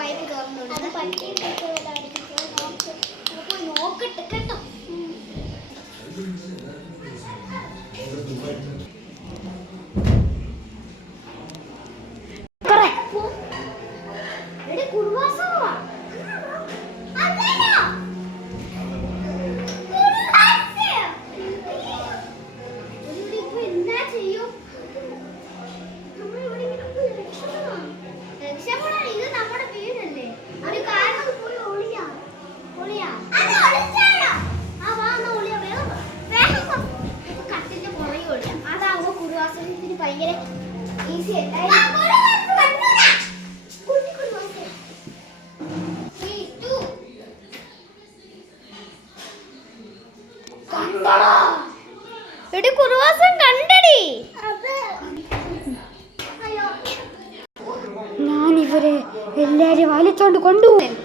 Pipe തുറന്നു നോക്കട്ടെ കേട്ടോ. ഭയങ്കര ഈസി എടി കുറുവാസം കണ്ടടി. ഞാൻ ഇവരെ എല്ലാരും വലിച്ചോണ്ട് കൊണ്ടുപോകും.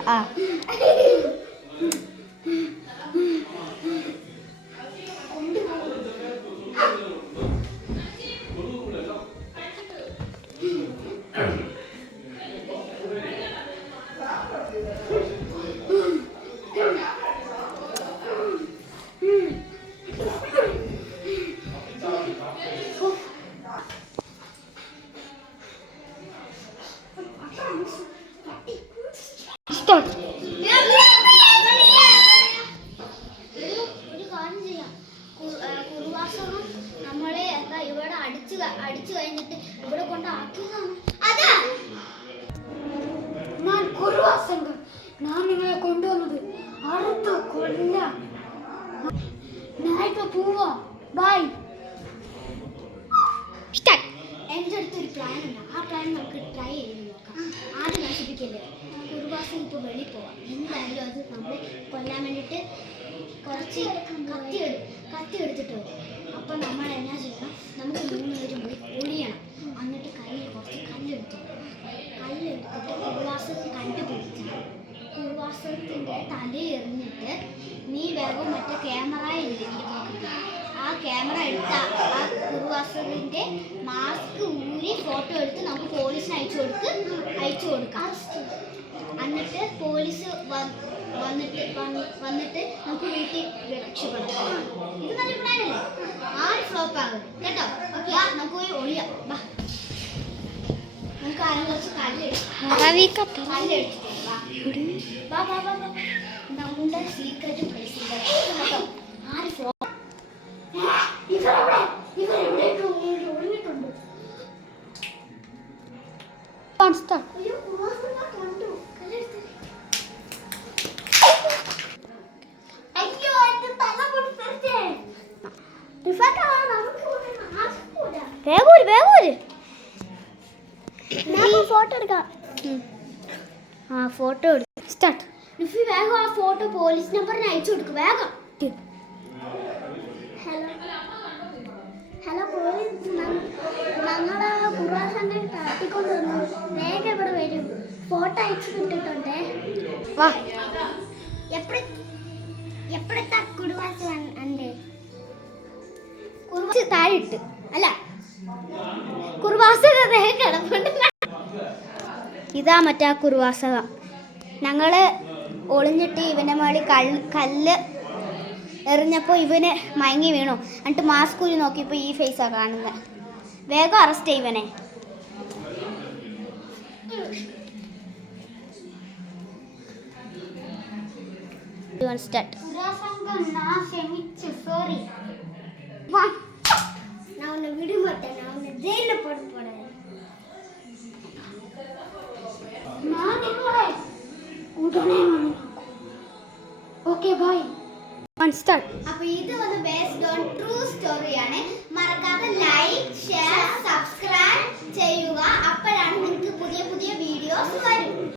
നമ്മളെ ഇവിടെ അടിച്ചു കഴിഞ്ഞിട്ട് ഇവിടെ കൊണ്ടാക്കിയതാണ്. ഞാൻ നിങ്ങളെ കൊണ്ടുവന്നത് അടുത്ത കൊല്ല. ഞാൻ ഇപ്പൊ പോവാ. ബൈ. എൻ്റെ അടുത്തൊരു പ്ലാൻ ഉണ്ട്. ആ പ്ലാൻ നമുക്ക് ട്രൈ ചെയ്ത് നോക്കാം. ആദ്യം നശിപ്പിക്കല്ലേ, കുറുവാസം ഇപ്പോൾ വെളിയിൽ പോവാം. എന്തായാലും അത് നമ്മളെ കൊല്ലാൻ വേണ്ടിയിട്ട് കുറച്ച് കത്തി എടുത്തിട്ട് വരും. അപ്പം നമ്മൾ എന്നാ ചെയ്യണം, നമുക്ക് 3 പേരും പോയി ഒളിയണം. എന്നിട്ട് കയ്യിൽ കുറച്ച് കല്ലെടുത്തിട്ട് കുറുവാസം കണ്ടുപിടിച്ചാൽ കുറുവാസത്തിൻ്റെ തലയെറിഞ്ഞിട്ട് നീ വേഗം മറ്റേ ക്യാമറ ഉണ്ട് ആ ക്യാമറ എടുത്ത ആ കുറുവാസത്തിൻ്റെ മാസ്ക് ഊരി ഫോട്ടോ എടുത്ത് നമുക്ക് പോലീസിന് അയച്ചു കൊടുക്കാം. എന്നിട്ട് പോലീസ് വന്നിട്ട് നമുക്ക് വീട്ടിൽ രക്ഷപ്പെടാം. ഇത് നല്ല പ്ലാനല്ലേ? ആരും ഫ്ലോപ്പ് ആകും കേട്ടോ. ഓക്കെ, നമുക്ക് പോയി ഒളിയാം. നമുക്ക് ആരും കുറച്ച് കല്ലെടുത്തിട്ട് നമ്മുടെ സീക്രട്ട് പ്ലേസ് കേട്ടോ. ആരും ഫ്ലോപ്പ് ഫോട്ടോ എടുക്കാം. ഫോട്ടോ എടുക്കും. സ്റ്റാർട്ട്. ലുഫി വേഗം ആ ഫോട്ടോ പോലീസ് നമ്പറിന് അയച്ചു കൊടുക്കും. വേഗം. ഹലോ പോലീസ്, ഞങ്ങളെ കുറുവാസനെ തട്ടിക്കൊണ്ടുവന്നു. വേഗം ഇവിടെ വരും. ഫോട്ടോ അയച്ചു കിട്ടിട്ടുണ്ടേ. വാ. എപ്പോഴത്തെ കുറുവാസൻ ഉണ്ട്? കുറുവാസ താഴിട്ട് അല്ല, കുറുവാസക കിടപ്പുണ്ട്. ഇതാ മറ്റാ കുറുവാസക. ഞങ്ങൾ ഒളിഞ്ഞിട്ട് ഇവനെ മേളി കല്ല് എറിഞ്ഞപ്പോൾ ഇവന് മയങ്ങി വീണു. എന്നിട്ട് മാസ്ക് ഊരി നോക്കിയപ്പോൾ ഈ ഫേസാണ് കാണുന്നത്. വേഗം അറസ്റ്റ് ചെയ്യവനെ. അപ്പൊ ഇത് വന്ന് ബേസ്ഡ് ഓൺ ട്രൂ സ്റ്റോറിയാണ്. മറക്കാതെ ലൈക്ക്, ഷെയർ, സബ്സ്ക്രൈബ് ചെയ്യുക. അപ്പോഴാണ് നിങ്ങൾക്ക് പുതിയ വീഡിയോസ് വരും.